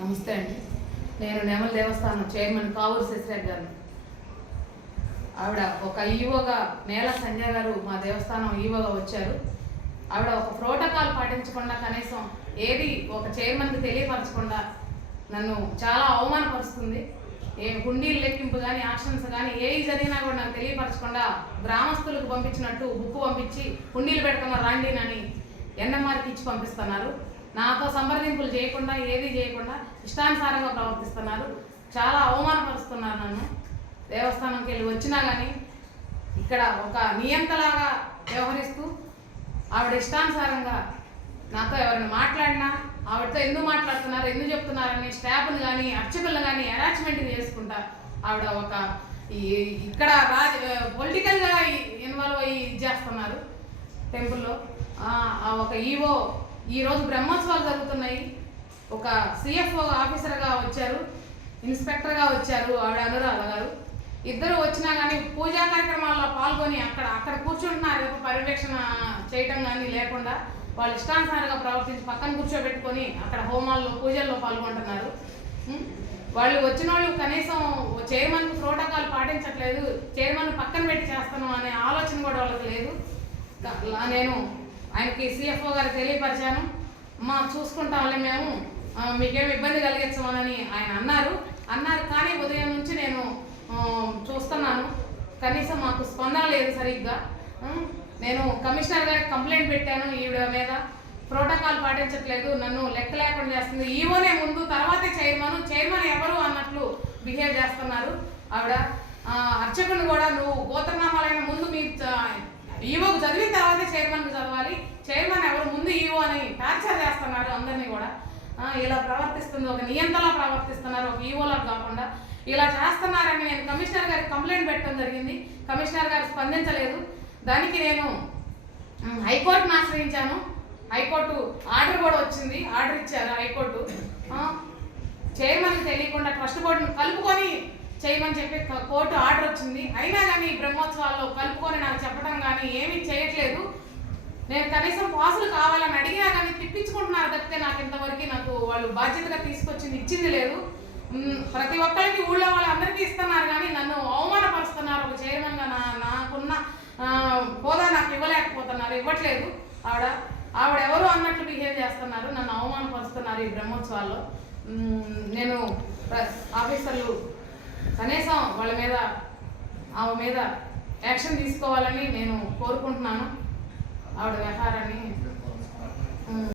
నమస్తే అండి. నేను నెమల దేవస్థానం చైర్మన్ కావూరు శశిరేఖ్ గారు ఆవిడ ఒక ఈవోగా నేల సంజయ్ గారు మా దేవస్థానం ఈవోగా వచ్చారు. ఆవిడ ఒక ప్రోటోకాల్ పాటించకుండా కనీసం ఏది ఒక చైర్మన్కి తెలియపరచకుండా నన్ను చాలా అవమానపరుస్తుంది. ఏ హుండీలు లెక్కింపు కానీ యాక్షన్స్ కానీ ఏవి జరిగినా కూడా నాకు తెలియపరచకుండా గ్రామస్తులకు పంపించినట్టు బుక్ పంపించి హుండీలు రాండి రాండినని ఎన్ఎంఆర్కి ఇచ్చి పంపిస్తున్నారు. నాతో సంప్రదింపులు చేయకుండా ఏది చేయకుండా ఇష్టానుసారంగా ప్రవర్తిస్తున్నారు. చాలా అవమానపరుస్తున్నారు నన్ను. దేవస్థానంకి వెళ్ళి వచ్చినా కానీ ఇక్కడ ఒక నియంతలాగా వ్యవహరిస్తూ ఆవిడ ఇష్టానుసారంగా నాతో ఎవరైనా మాట్లాడినా ఆవిడతో ఎందుకు మాట్లాడుతున్నారు ఎందుకు చెప్తున్నారని స్టాఫ్ని కానీ అర్చకులను కానీ అరాచ్మెంట్ చేసుకుంటా ఆవిడ ఒక ఈ ఇక్కడ రాజ పొలిటికల్గా ఇన్వాల్వ్ అయ్యి ఇది చేస్తున్నారు. టెంపుల్లో ఆ ఒక ఈవో ఈరోజు బ్రహ్మోత్సవాలు జరుగుతున్నాయి. ఒక సిఎఫ్ఓ ఆఫీసర్గా వచ్చారు ఇన్స్పెక్టర్గా వచ్చారు ఆవిడ అనురాధ గారు. ఇద్దరు వచ్చినా కానీ పూజా కార్యక్రమాల్లో పాల్గొని అక్కడ అక్కడ కూర్చుంటున్నారు పర్యవేక్షణ చేయటం కానీ లేకుండా వాళ్ళు ఇష్టానుసారంగా ప్రవర్తించి పక్కన కూర్చోబెట్టుకొని అక్కడ హోమాల్లో పూజల్లో పాల్గొంటున్నారు. వాళ్ళు వచ్చిన వాళ్ళు కనీసం చైర్మన్ ప్రోటోకాల్ పాటించట్లేదు చైర్మన్ పక్కన పెట్టి చేస్తాను అనే ఆలోచన కూడా వాళ్ళకి లేదు. నేను ఆయనకి సిఎఫ్ఓ గారు తెలియపరిచాను. మా చూసుకుంటాంలే మేము మీకేం ఇబ్బంది కలిగించమని ఆయన అన్నారు. అన్నారు కానీ ఉదయం నుంచి నేను చూస్తున్నాను. కనీసం మాకు స్పందన లేదు సరిగ్గా. నేను కమిషనర్ గారికి కంప్లైంట్ పెట్టాను ఈవిడ మీద. ప్రోటోకాల్ పాటించట్లేదు. నన్ను లెక్క లేకుండా చేస్తుంది. ఈవోనే ముందు తర్వాతే చైర్మన్. చైర్మన్ ఎవరు అన్నట్లు బిహేవ్ చేస్తున్నారు. ఆవిడ అర్చకుని కూడా నువ్వు గోత్రనామాలైన ముందు మీ ఈవోకు చదివిన తర్వాతే చైర్మన్కి చదవాలి. చైర్మన్ ఎవరు? ముందు ఈవో అని టార్చర్ చేస్తున్నారు అందరినీ కూడా. ఇలా ప్రవర్తిస్తుంది ఒక నియంతలా ప్రవర్తిస్తున్నారు ఒక ఈవోలా కాకుండా. ఇలా చేస్తున్నారని నేను కమిషనర్ గారికి కంప్లైంట్ పెట్టడం జరిగింది. కమిషనర్ గారు స్పందించలేదు. దానికి నేను హైకోర్టును ఆశ్రయించాను. హైకోర్టు ఆర్డర్ కూడా వచ్చింది. ఆర్డర్ ఇచ్చారు హైకోర్టు. చైర్మన్ తెలియకుండా ట్రస్ట్ బోర్డును కలుపుకొని చేయమని చెప్పి కోర్టు ఆర్డర్ వచ్చింది. అయినా కానీ ఈ బ్రహ్మోత్సవాల్లో కలుపుకొని నాకు చెప్పడం కానీ ఏమీ చేయట్లేదు. నేను కనీసం పాసులు కావాలని అడిగినా కానీ తిప్పించుకుంటున్నారు తప్పితే నాకు ఇంతవరకు నాకు వాళ్ళు బాధ్యతగా తీసుకొచ్చింది ఇచ్చింది లేదు. ప్రతి ఒక్కరికి ఊళ్ళో వాళ్ళందరికీ ఇస్తున్నారు కానీ నన్ను అవమానపరుస్తున్నారు. ఒక చైర్మన్గా నా నాకున్న హోదా నాకు ఇవ్వలేకపోతున్నారు ఇవ్వట్లేదు. ఆవిడ ఆవిడ ఎవరు అన్నట్లు బిహేవ్ చేస్తున్నారు నన్ను అవమానపరుస్తున్నారు ఈ బ్రహ్మోత్సవాల్లో. నేను కనీసం వాళ్ళ మీద ఆమె మీద యాక్షన్ తీసుకోవాలని నేను కోరుకుంటున్నాను. ఆవిడ వ్యవహారాన్ని.